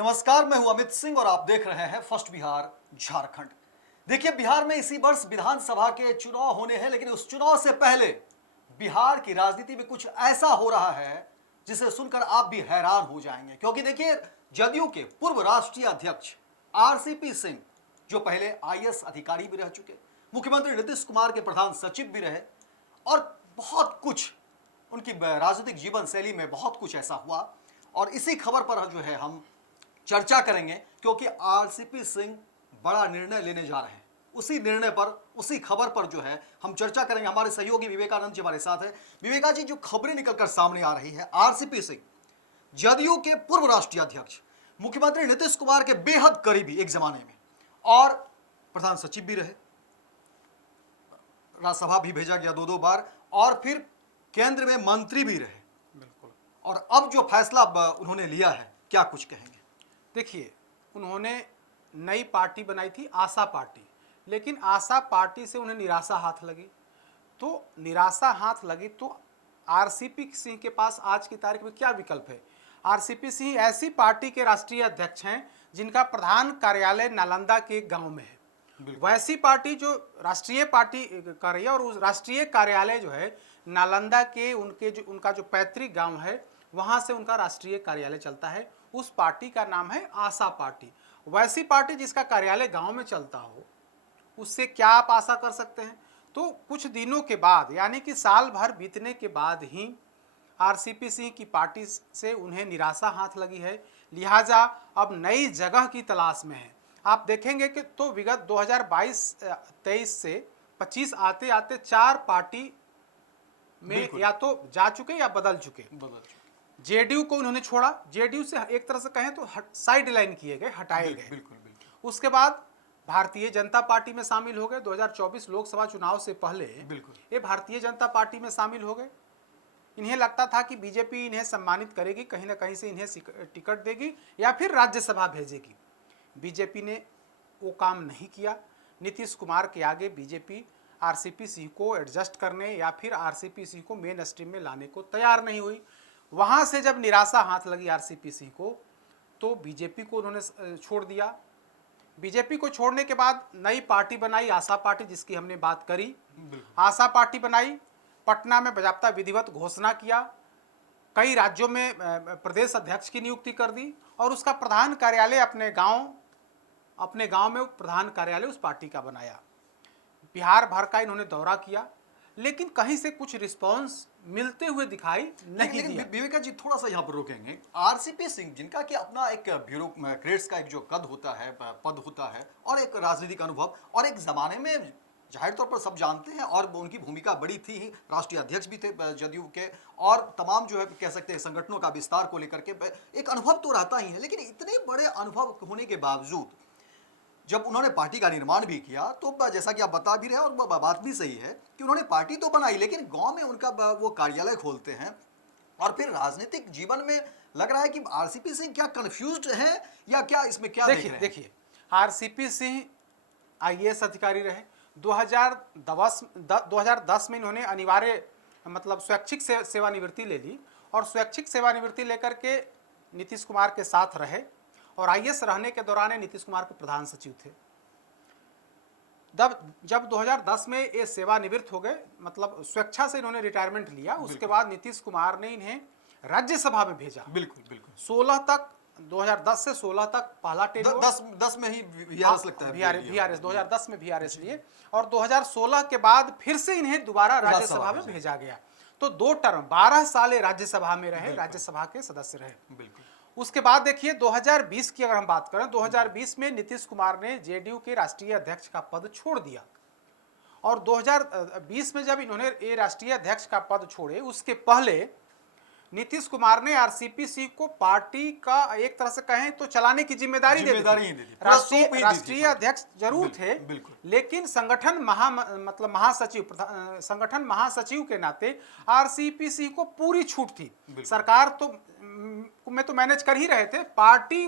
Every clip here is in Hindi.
नमस्कार, मैं हूं अमित सिंह और आप देख रहे हैं फर्स्ट बिहार झारखंड। देखिए, बिहार में इसी वर्ष विधानसभा के चुनाव होने हैं, लेकिन उस चुनाव से पहले बिहार की राजनीति में कुछ ऐसा हो रहा है जिसे सुनकर आप भी हैरान हो जाएंगे। क्योंकि देखिए, जदयू के पूर्व राष्ट्रीय अध्यक्ष आरसीपी सिंह, जो पहले आईएएस अधिकारी भी रह चुके, मुख्यमंत्री नीतीश कुमार के प्रधान सचिव भी रहे और बहुत कुछ उनकी राजनीतिक जीवन शैली में बहुत कुछ ऐसा हुआ। और इसी खबर पर जो है हम चर्चा करेंगे, क्योंकि आरसीपी सिंह बड़ा निर्णय लेने जा रहे हैं। उसी निर्णय पर, उसी खबर पर जो है हम चर्चा करेंगे। हमारे सहयोगी विवेकानंद जी हमारे साथ है। विवेका जी, जो खबरें निकलकर सामने आ रही है, आरसीपी सिंह जदयू के पूर्व राष्ट्रीय अध्यक्ष, मुख्यमंत्री नीतीश कुमार के बेहद करीबी एक जमाने में, और प्रधान सचिव भी रहे, राज्यसभा भी भेजा गया दो बार, और फिर केंद्र में मंत्री भी रहे। बिल्कुल। और अब जो फैसला उन्होंने लिया है, क्या कुछ कहेंगे? देखिए, उन्होंने नई पार्टी बनाई थी, आशा पार्टी, लेकिन आशा पार्टी से उन्हें निराशा हाथ लगी। तो निराशा हाथ लगी तो आरसीपी सिंह के पास आज की तारीख में क्या विकल्प है? आरसीपी सिंह ऐसी पार्टी के राष्ट्रीय अध्यक्ष हैं जिनका प्रधान कार्यालय नालंदा के एक गांव में है। वैसी पार्टी जो राष्ट्रीय पार्टी कर रही है, और उस राष्ट्रीय कार्यालय जो है नालंदा के उनका जो पैतृक गांव है, वहां से उनका राष्ट्रीय कार्यालय चलता है। उस पार्टी का नाम है आशा पार्टी। वैसी पार्टी जिसका कार्यालय गांव में चलता हो, उससे क्या आप आशा कर सकते हैं? तो कुछ दिनों के बाद, यानी कि साल भर बीतने के बाद ही आरसीपी सिंह की पार्टी से उन्हें निराशा हाथ लगी है, लिहाजा अब नई जगह की तलाश में है। आप देखेंगे कि तो विगत 2022-23 से 25 आते आते 4 पार्टी में या तो जा चुके या बदल चुके। जेडीयू को उन्होंने छोड़ा, जेडीयू से एक तरह से कहें तो साइड लाइन किए गए, हटाए गए। बिल्कुल। उसके बाद भारतीय जनता पार्टी में शामिल हो गए। 2024 लोकसभा चुनाव से पहले ये भारतीय जनता पार्टी में शामिल हो गए। इन्हें लगता था कि बीजेपी इन्हें सम्मानित करेगी, कहीं ना कहीं से इन्हें टिकट देगी या फिर राज्यसभा भेजेगी। बीजेपी ने वो काम नहीं किया। नीतीश कुमार के आगे बीजेपी आरसीपी सिंह को एडजस्ट करने या फिर आरसीपी सिंह को मेन स्ट्रीम में लाने को तैयार नहीं हुई। वहां से जब निराशा हाथ लगी आरसीपी सिंह को, तो बीजेपी को उन्होंने छोड़ दिया। बीजेपी को छोड़ने के बाद नई पार्टी बनाई, आशा पार्टी, जिसकी हमने बात करी। आशा पार्टी बनाई, पटना में बाकायदा विधिवत घोषणा किया, कई राज्यों में प्रदेश अध्यक्ष की नियुक्ति कर दी, और उसका प्रधान कार्यालय अपने गांव में प्रधान कार्यालय उस पार्टी का बनाया। बिहार भर का इन्होंने दौरा किया, लेकिन कहीं से कुछ रिस्पांस मिलते हुए दिखाई नहीं दिया। विवेका जी, थोड़ा सा यहाँ पर रोकेंगे। आरसीपी सिंह, जिनका कि अपना एक ब्यूरोक्रेट्स का एक जो पद होता है और एक राजनीतिक अनुभव, और एक जमाने में जाहिर तौर पर सब जानते हैं, और उनकी भूमिका बड़ी थी, राष्ट्रीय अध्यक्ष भी थे जदयू के, और तमाम जो है कह सकते हैं संगठनों का विस्तार को लेकर के एक अनुभव तो रहता ही है। लेकिन इतने बड़े अनुभव होने के बावजूद जब उन्होंने पार्टी का निर्माण भी किया, तो जैसा कि आप बता भी रहे हैं, और बात भी सही है कि उन्होंने पार्टी तो बनाई, लेकिन गांव में उनका वो कार्यालय खोलते हैं, और फिर राजनीतिक जीवन में लग रहा है कि आरसीपी सिंह क्या कंफ्यूज्ड है या क्या इसमें क्या देख रहे हैं? देखिए, आरसीपी सिंह आईएएस अधिकारी रहे। 2010 में इन्होंने अनिवार्य मतलब स्वैच्छिक सेवानिवृत्ति ले ली, और स्वैच्छिक सेवानिवृत्ति लेकर के नीतीश कुमार के साथ रहे, और आईएएस रहने के दौरान नीतीश कुमार के प्रधान सचिव थे। जब 2010 में ये सेवानिवृत्त हो गए, मतलब स्वेच्छा से इन्होंने रिटायरमेंट लिया, उसके बाद नीतीश कुमार ने इन्हें राज्यसभा में भेजा। बिल्कुल। 16 तक, 2010 से 16 तक पहला टेन्योर, 10 में ही वीआरएस लगता है, वीआरएस 2010 में वीआरएस लिए, और 2016 के बाद फिर से इन्हें दोबारा राज्यसभा में भेजा गया। तो 2 टर्म 12 साल राज्यसभा में रहे, राज्यसभा के सदस्य रहे। बिल्कुल। उसके बाद देखिए, 2020 की अगर हम बात करें, 2020 में नीतीश कुमार ने जेडीयू के राष्ट्रीय अध्यक्ष का पद छोड़ दिया, और 2020 में जब इन्होंने ये राष्ट्रीय अध्यक्ष का पद छोड़े, उसके पहले नीतीश कुमार ने आरसीपी सिंह को पार्टी का एक तरह से कहें तो चलाने की जिम्मेदारी दे दी। राष्ट्रीय अध्यक्ष जरूर थे, लेकिन संगठन महासचिव के नाते आरसीपी सिंह को पूरी छूट थी। सरकार तो में तो मैनेज कर ही रहे थे, पार्टी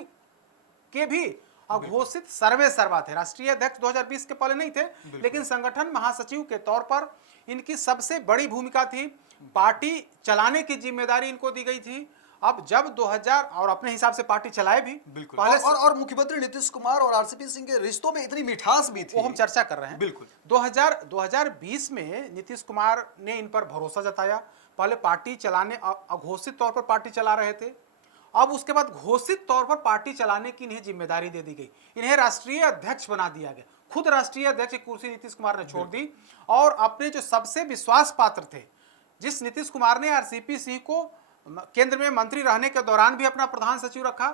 के भी अघोषित सर्वे सर्वा थे। राष्ट्रीय अध्यक्ष 2020 के पहले नहीं थे, लेकिन संगठन महासचिव के तौर पर इनकी सबसे बड़ी भूमिका थी। पार्टी चलाने की जिम्मेदारी इनको दी गई थी, अब जब 2000 और अपने हिसाब से पार्टी चलाए भी बिल्कुल। पहले और मुख्यमंत्री नीतीश कुमार और आरसीपी सिंह के रिश्तों में इतनी मिठास भी थी, वो हम चर्चा कर रहे हैं। बिल्कुल। 2020 में नीतीश कुमार ने इन पर भरोसा जताया। पहले पार्टी चलाने अघोषित तौर पर पार्टी चला रहे थे, अब उसके बाद घोषित तौर पर पार्टी चलाने की इन्हें जिम्मेदारी दे दी गई, इन्हें राष्ट्रीय अध्यक्ष बना दिया गया। खुद राष्ट्रीय अध्यक्ष की कुर्सी नीतीश कुमार ने छोड़ दी और अपने जो सबसे विश्वास पात्र थे, जिस नीतीश कुमार ने आरसीपी सिंह को केंद्र में मंत्री रहने के दौरान भी अपना प्रधान सचिव रखा,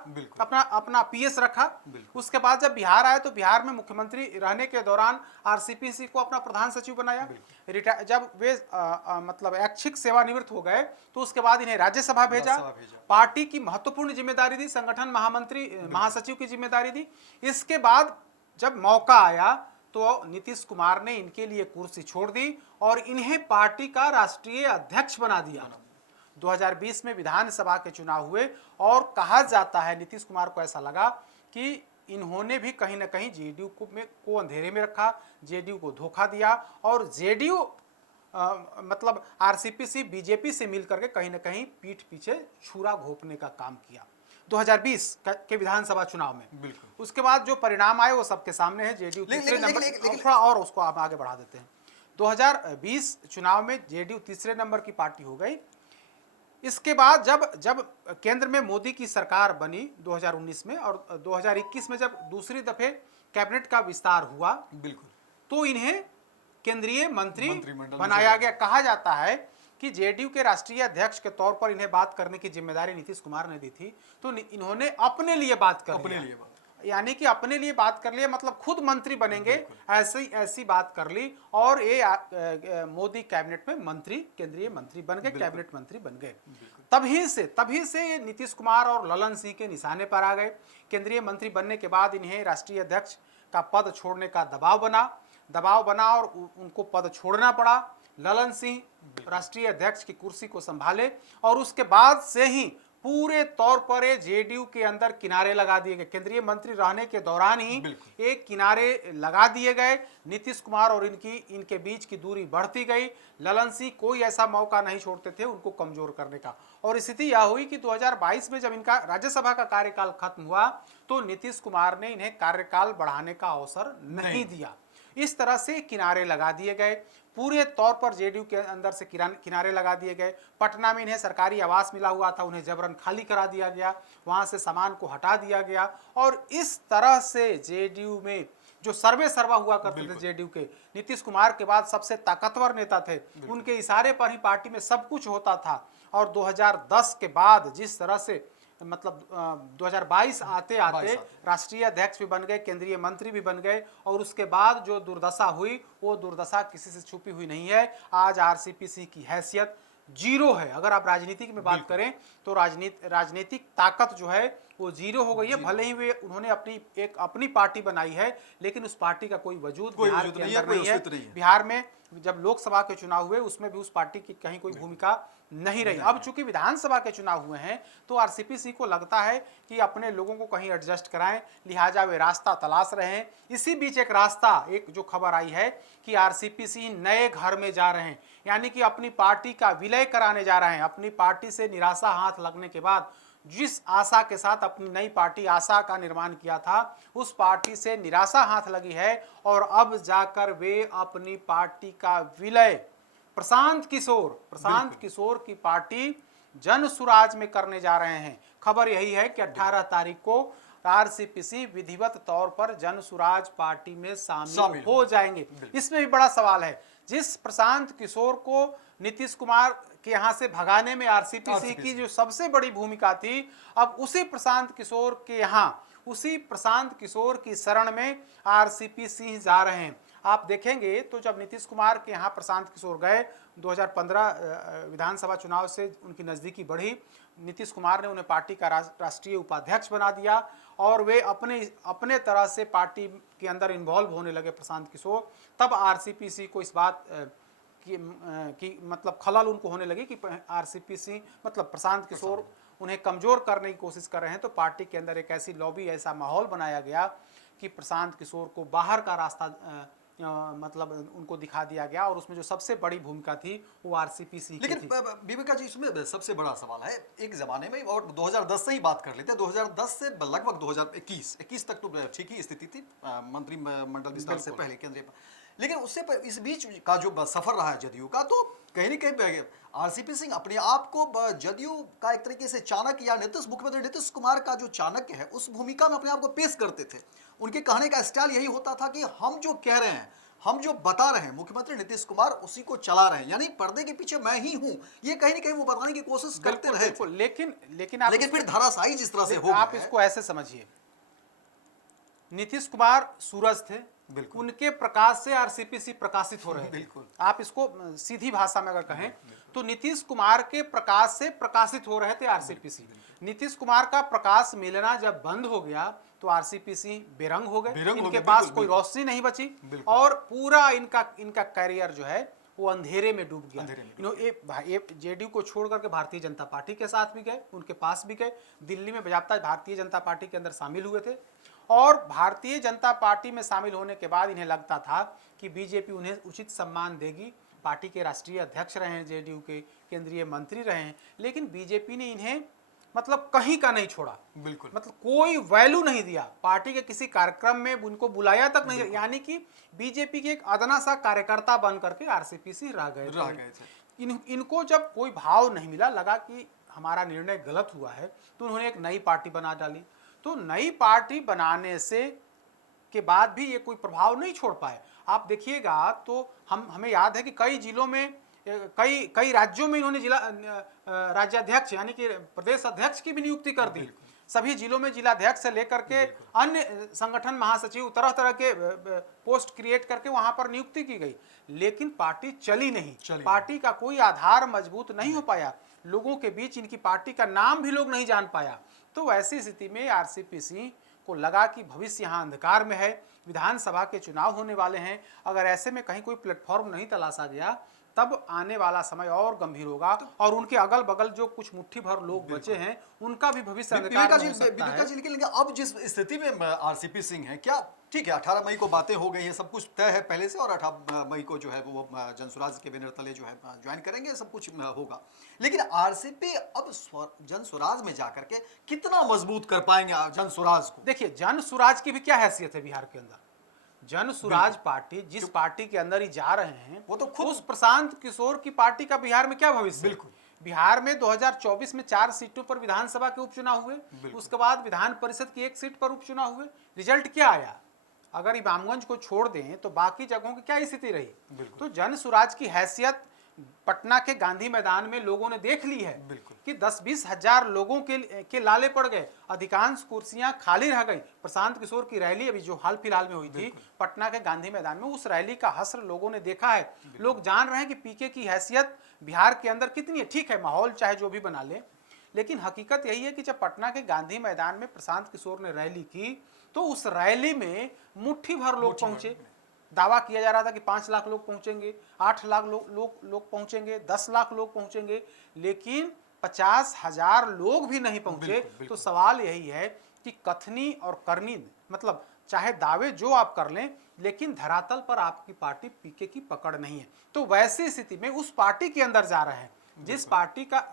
अपना पीएस रखा। उसके बाद जब बिहार आए तो बिहार में मुख्यमंत्री रहने के दौरान आरसीपी सिंह को अपना प्रधान सचिव बनाया। जब वे मतलब ऐच्छिक सेवानिवृत्त हो गए तो उसके बाद इन्हें राज्यसभा भेजा, पार्टी की महत्वपूर्ण जिम्मेदारी दी, संगठन महामंत्री महासचिव की जिम्मेदारी दी। इसके बाद जब मौका आया तो नीतीश कुमार ने इनके लिए कुर्सी छोड़ दी और इन्हें पार्टी का राष्ट्रीय अध्यक्ष बना दिया। 2020 में विधानसभा के चुनाव हुए और कहा जाता है नीतीश कुमार को ऐसा लगा कि इन्होंने भी कहीं ना कहीं जेडीयू को अंधेरे में रखा, जेडीयू को धोखा दिया और जेडीयू मतलब आरसीपी से बीजेपी से मिलकर के कहीं ना कहीं पीठ पीछे छुरा घोंपने का काम किया 2020 के विधानसभा चुनाव में। बिल्कुल। उसके बाद जो परिणाम आए वो सबके सामने है। जेडीयू तीसरे नंबर, थोड़ा और उसको आप आगे बढ़ा देते हैं। 2020 चुनाव में जेडीयू तीसरे नंबर की पार्टी हो गई। इसके बाद जब केंद्र में मोदी की सरकार बनी 2019 में और 2021 में जब दूसरी दफे कैबिनेट का विस्तार हुआ, बिल्कुल, तो इन्हें केंद्रीय मंत्री बनाया गया। कहा जाता है कि जेडीयू के राष्ट्रीय अध्यक्ष के तौर पर इन्हें बात करने की जिम्मेदारी नीतीश कुमार ने दी थी, तो इन्होंने अपने लिए बात कर लिया, यानी कि अपने लिए बात कर लिया, मतलब खुद मंत्री बनेंगे ऐसी बात कर ली और ये मोदी कैबिनेट में मंत्री, केंद्रीय मंत्री बन गए, कैबिनेट मंत्री बन गए। तभी से नीतीश कुमार और ललन सिंह के निशाने पर आ गए। केंद्रीय मंत्री बनने के बाद इन्हें राष्ट्रीय अध्यक्ष का पद छोड़ने का दबाव बना और उनको पद छोड़ना पड़ा। ललन सिंह राष्ट्रीय अध्यक्ष की कुर्सी को संभाले और उसके बाद से ही पूरे तौर पर जेडीयू के अंदर किनारे लगा दिए गए। केंद्रीय मंत्री रहने के दौरान ही एक किनारे लगा दिए गए। नीतीश कुमार और इनके बीच की दूरी बढ़ती गई। ललन सिंह कोई ऐसा मौका नहीं छोड़ते थे उनको कमजोर करने का, और स्थिति यह हुई कि 2022 में जब इनका राज्यसभा का कार्यकाल खत्म हुआ तो नीतीश कुमार ने इन्हें कार्यकाल बढ़ाने का अवसर नहीं दिया। इस तरह से किनारे लगा दिए गए, पूरे तौर पर जेडीयू के अंदर से किनारे लगा दिए गए। पटना में इन्हें सरकारी आवास मिला हुआ था, उन्हें जबरन खाली करा दिया गया, वहां से सामान को हटा दिया गया और इस तरह से जेडीयू में जो सर्वे सर्वा हुआ करते थे जेडीयू के, नीतीश कुमार के बाद सबसे ताकतवर नेता थे, उनके इशारे पर ही पार्टी में सब कुछ होता था। और 2010 के बाद जिस तरह से मतलब 2022 आते राष्ट्रीय अध्यक्ष भी बन गए, केंद्रीय मंत्री भी बन गए और उसके बाद जो दुर्दशा हुई वो दुर्दशा किसी से छुपी हुई नहीं है। आज आरसीपी सिंह की हैसियत जीरो है। अगर आप राजनीतिक में बात करें तो राजनीतिक ताकत जो है वो जीरो हो गई है। भले ही वे उन्होंने अपनी पार्टी बनाई है, लेकिन उस पार्टी का कोई वजूद बिहार के अंदर नहीं है। बिहार में जब लोकसभा के चुनाव हुए उसमें भी उस पार्टी की कहीं कोई भूमिका नहीं रही। अब चूंकि विधानसभा के चुनाव हुए हैं तो आरसीपी सिंह को लगता है कि अपने लोगों को कहीं एडजस्ट कराएं, लिहाजा वे रास्ता तलाश रहे हैं। इसी बीच एक जो खबर आई है कि आरसीपी सिंह नए घर में जा रहे हैं, यानी कि अपनी पार्टी का विलय कराने जा रहे हैं। अपनी पार्टी से निराशा हाथ लगने के बाद, जिस आशा के साथ अपनी नई पार्टी आशा का निर्माण किया था, उस पार्टी से निराशा हाथ लगी है और अब जाकर वे अपनी पार्टी का विलय प्रशांत किशोर की पार्टी जन सुराज में करने जा रहे हैं। खबर यही है कि 18 तारीख को आरसीपी सिंह विधिवत तौर पर जन सुराज पार्टी में शामिल हो जाएंगे। इसमें भी बड़ा सवाल है, जिस प्रशांत किशोर को नीतीश कुमार के यहाँ से भगाने में आरसीपी सिंह की जो सबसे बड़ी भूमिका थी, अब उसी प्रशांत किशोर के यहाँ, उसी प्रशांत किशोर की शरण में आरसीपी सिंह जा रहे हैं। आप देखेंगे तो जब नीतीश कुमार के यहाँ प्रशांत किशोर गए 2015 विधानसभा चुनाव से उनकी नज़दीकी बढ़ी, नीतीश कुमार ने उन्हें पार्टी का राष्ट्रीय उपाध्यक्ष बना दिया और वे अपने तरह से पार्टी के अंदर इन्वॉल्व होने लगे प्रशांत किशोर। तब आरसीपी सिंह को इस बात की मतलब खलल उनको होने लगी कि आरसीपी सिंह मतलब प्रशांत किशोर उन्हें कमज़ोर करने की कोशिश कर रहे हैं। तो पार्टी के अंदर एक ऐसी लॉबी, ऐसा माहौल बनाया गया कि प्रशांत किशोर को बाहर का रास्ता मतलब उनको दिखा दिया गया, और उसमें जो सबसे बड़ी भूमिका थी वो आरसीपी सिंह की लेकिन थी। विवेका जी, इसमें सबसे बड़ा सवाल है, एक जमाने में, और 2010 से ही बात कर लेते हैं, 2010 से लगभग 2021 तक तो ठीक ही स्थिति थी, मंत्रिमंडल विस्तार से बिल्कुल। पहले केंद्रीय, लेकिन उससे इस बीच का जो सफर रहा है जदयू का, तो कहीं ना कहीं आरसीपी सिंह अपने आप को जदयू का एक तरीके से चाणक्य, या मुख्यमंत्री नीतीश कुमार का जो चाणक्य है उस भूमिका में अपने आप को पेश करते थे। उनके कहने का स्टाइल यही होता था कि हम जो कह रहे हैं, हम जो बता रहे हैं, मुख्यमंत्री नीतीश कुमार उसी को चला रहे हैं, यानी पर्दे के पीछे मैं ही हूं, ये कहीं ना कहीं वो बताने की कोशिश करते बिल्कुल रहे थे। बिल्कुल, लेकिन आप लेकिन फिर धराशायी जिस तरह से हो आप गया है, इसको ऐसे समझिए, नीतीश कुमार सूरज थे, बिल्कुल। उनके प्रकाश से आरसीपी प्रकाशित हो रहे थे। बिल्कुल। आप इसको सीधी भाषा में अगर कहें तो नीतीश कुमार के प्रकाश से प्रकाशित हो रहे थे आरसीपी। नीतीश कुमार का प्रकाश मिलना जब बंद हो गया तो आरसीपी बेरंग हो गए, बेरंग हो इनके गए, पास बिल्कुल, कोई बिल्कुल। रोशनी नहीं बची, बिल्कुल। और पूरा इनका कैरियर जो है वो अंधेरे में डूब गया। अंधेरे में ये जेडीयू को छोड़ करके भारतीय जनता पार्टी के साथ भी गए, उनके पास भी गए, दिल्ली में बजाबता भारतीय जनता पार्टी के अंदर शामिल हुए थे, और भारतीय जनता पार्टी में शामिल होने के बाद इन्हें लगता था कि बीजेपी उन्हें उचित सम्मान देगी। पार्टी के राष्ट्रीय अध्यक्ष रहे हैं, जेडीयू के केंद्रीय मंत्री रहे हैं, लेकिन बीजेपी ने इन्हें मतलब कहीं का नहीं छोड़ा, बिल्कुल। मतलब कोई वैल्यू नहीं दिया, पार्टी के किसी कार्यक्रम में उनको बुलाया तक नहीं, यानी कि बीजेपी के एक अदना सा कार्यकर्ता बन करके आरसीपी रह गए थे। इनको जब कोई भाव नहीं मिला, लगा कि हमारा निर्णय गलत हुआ है, तो उन्होंने एक नई पार्टी बना डाली। तो नई पार्टी बनाने से के बाद भी ये कोई प्रभाव नहीं छोड़ पाए। आप देखिएगा तो हमें याद है कि कई जिलों में, कई राज्यों में इन्होंने जिला राज्याध्यक्ष यानी कि प्रदेश अध्यक्ष की भी नियुक्ति कर दी। सभी जिलों में जिलाध्यक्ष से लेकर के अन्य संगठन महासचिव, तरह तरह के पोस्ट क्रिएट करके वहां पर नियुक्ति की गई, लेकिन पार्टी चली नहीं। पार्टी का कोई आधार मजबूत नहीं हो पाया, लोगों के बीच इनकी पार्टी का नाम भी लोग नहीं जान पाया। तो ऐसी स्थिति में आरसीपी सिंह को लगा कि भविष्य यहाँ अंधकार में है, विधानसभा के चुनाव होने वाले हैं, अगर ऐसे में कहीं कोई प्लेटफॉर्म नहीं तलाशा गया तब आने वाला समय और गंभीर होगा, और उनके अगल बगल जो कुछ मुट्ठी भर लोग बचे हैं उनका भी भविष्य अंधकार में हो सकता है। लेकिन अब जिस स्थिति में आरसीपी सिंह है, क्या ठीक है 18 मई को बातें हो गई है, सब कुछ तय है पहले से, और 18 मई को जो है वो जनसुराज के बैनर तले जो है ज्वाइन करेंगे, सब कुछ होगा, लेकिन आरसीपी अब जनसुराज में जाकर के कितना मजबूत कर पाएंगे जनसुराज को? देखिए, जनसुराज की भी क्या हैसियत है बिहार के अंदर। जनसुराज पार्टी जिस पार्टी के अंदर ही जा रहे हैं, वो तो खुद उस प्रशांत किशोर की पार्टी का बिहार में क्या भविष्य है? बिल्कुल। बिहार में 2024 में 4 सीटों पर विधानसभा के उपचुनाव हुए, उसके बाद विधान परिषद की 1 सीट पर उपचुनाव हुए, रिजल्ट क्या आया? अगर इमामगंज को छोड़ दें तो बाकी जगहों की क्या स्थिति रही? तो जनसुराज की हैसियत पटना के गांधी मैदान में लोगों ने देख ली है कि 10-20 हजार लोगों के लाले पड़ गए, अधिकांश कुर्सियां खाली रह गई। प्रशांत किशोर की रैली अभी जो हाल फिलहाल में हुई थी पटना के गांधी मैदान में, उस रैली का हश्र लोगों ने देखा है। लोग जान रहे हैं कि पीके की हैसियत बिहार के अंदर कितनी है। ठीक है, माहौल चाहे जो भी बना ले, लेकिन हकीकत यही है कि जब पटना के गांधी मैदान में प्रशांत किशोर ने रैली की तो उस रैली में मुट्ठी भर लोग पहुंचे। दावा किया जा रहा था कि 5 लाख लोग पहुंचेंगे, 8 लाख लोग पहुंचेंगे, 10 लाख लोग पहुंचेंगे, लेकिन 50,000 लोग भी नहीं पहुंचे। तो सवाल यही है कि कथनी और करनी, मतलब चाहे दावे जो आप कर लें, लेकिन धरातल पर आपकी पार्टी पीके की पकड़ नहीं है। तो वैसी स्थिति में उस पार्टी के अंदर जा रहे हैं जिस पार्टी का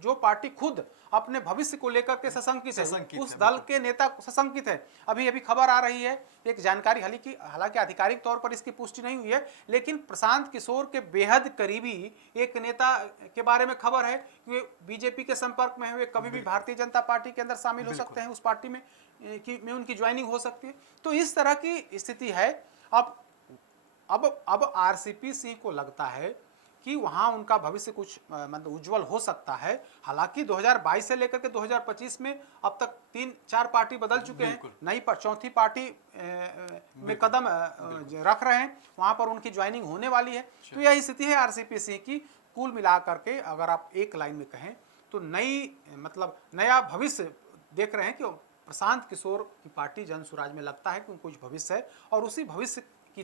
जो पार्टी खुद अपने भविष्य को लेकर के सशंकित है, उस दल के नेता सशंकित है। अभी खबर आ रही है, एक जानकारी, हालांकि आधिकारिक तौर पर इसकी पुष्टि नहीं हुई है, लेकिन प्रशांत किशोर के बेहद करीबी एक नेता के बारे में खबर है कि वे बीजेपी के संपर्क में है, वे कभी भी भारतीय जनता पार्टी के अंदर शामिल हो सकते हैं, उस पार्टी में उनकी ज्वाइनिंग हो सकती है। तो इस तरह की स्थिति है। अब आरसीपी सिंह को लगता है कि वहां उनका भविष्य कुछ मतलब उज्जवल हो सकता है। हालांकि 2022 से लेकर के 2025 में अब तक 3-4 पार्टी बदल चुके हैं, नई पर चौथी पार्टी में कदम रख रहे हैं, वहां पर उनकी ज्वाइनिंग होने वाली है। तो यही स्थिति है आरसीपी सिंह की। कुल मिलाकर के अगर आप एक लाइन में कहें तो नया भविष्य देख रहे हैं कि प्रशांत किशोर की पार्टी जनसुराज में लगता है कि कुछ भविष्य है, और उसी भविष्य की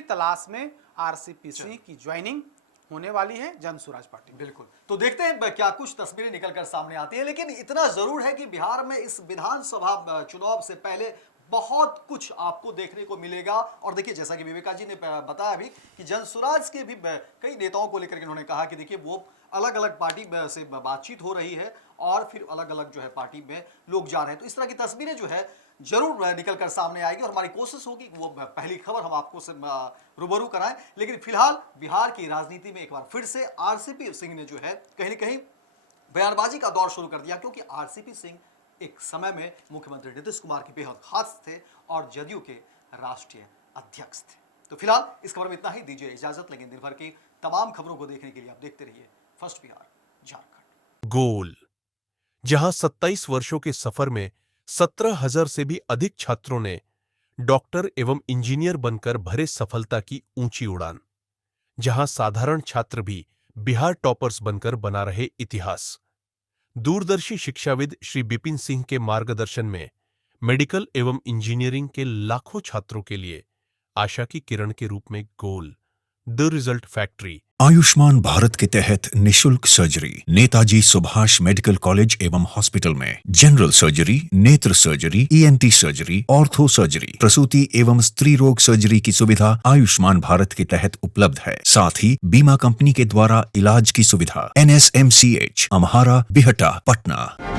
तलाश में आरसीपी सिंह की ज्वाइनिंग होने वाली है जनसुराज पार्टी। बिल्कुल। तो देखते हैं क्या कुछ तस्वीरें निकलकर सामने आती है, लेकिन इतना जरूर है कि बिहार में इस विधानसभा चुनाव से पहले बहुत कुछ आपको देखने को मिलेगा। और देखिए, जैसा कि विवेका जी ने बताया भी कि जनसुराज के भी कई नेताओं को लेकर के उन्होंने कहा कि देखिए वो अलग अलग पार्टी से बातचीत हो रही है और फिर अलग अलग जो है पार्टी में लोग जा रहे हैं। तो इस तरह की तस्वीरें जो है जरूर निकल कर सामने आएगी और हमारी कोशिश होगी कि वो पहली खबर हम आपको रूबरू कराएं। लेकिन फिलहाल बिहार की राजनीति में एक बार फिर से आरसीपी सिंह ने जो है कहीं न कहीं बयानबाजी का दौर शुरू कर दिया, क्योंकि आरसीपी सिंह एक समय में मुख्यमंत्री नीतीश कुमार के बेहद खास थे और जदयू के राष्ट्रीय अध्यक्ष थे। तो फिलहाल इस खबर में इतना ही। दीजिए इजाजत, लेकिन दिन भर की तमाम खबरों को देखने के लिए आप देखते रहिए फर्स्ट बिहार झारखंड। गोल, जहां 27 वर्षों के सफर में 17,000 से भी अधिक छात्रों ने डॉक्टर एवं इंजीनियर बनकर भरे सफलता की ऊंची उड़ान, जहां साधारण छात्र भी बिहार टॉपर्स बनकर बना रहे इतिहास। दूरदर्शी शिक्षाविद श्री बिपिन सिंह के मार्गदर्शन में मेडिकल एवं इंजीनियरिंग के लाखों छात्रों के लिए आशा की किरण के रूप में गोल, the result factory. Ayushman Bharat के तहत निशुल्क surgery Netaji Subhash medical college एवं हॉस्पिटल में जनरल सर्जरी, नेत्र surgery, ENT surgery, ortho surgery, प्रसूति एवं स्त्री रोग सर्जरी की सुविधा आयुष्मान भारत के तहत उपलब्ध है। साथ ही बीमा कंपनी के द्वारा इलाज की सुविधा। NSMCH, अम्हारा, बिहटा, पटना।